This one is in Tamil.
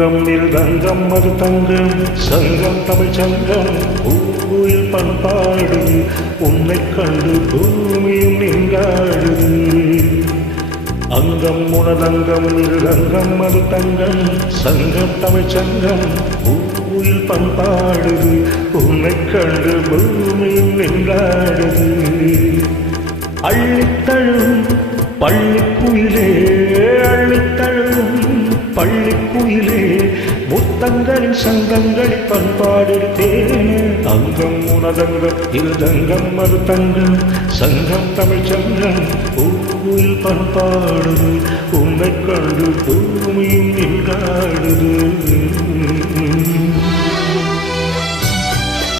தங்கம் இல் தங்கம் அது தங்கம் சங்கம் தமிழ் சங்கம் பூவில் பண்பாடு உன்னை கண்டு பூமியும் நின்றாடுது அங்கம் உனதங்கம் இல் தங்கம் அது தங்கம் சங்கம் தமிழ் சங்கம் பூவில் பண்பாடுது உன்னை கண்டு பூமியும் நின்றாடுது அள்ளித்தழும் பள்ளிக்குயிலே அள்ளித்தழும் பள்ளிக்குயிலே முத்தங்களின் சங்கங்களின் பண்பாடுத்தேன் அங்கம் உனதங்கம் இரு தங்கம் அது தங்கம் சங்கம் தமிழ் சங்கம் பூவில் பண்பாடுது உன்னை கண்டு பூமியும் நின்றாடுது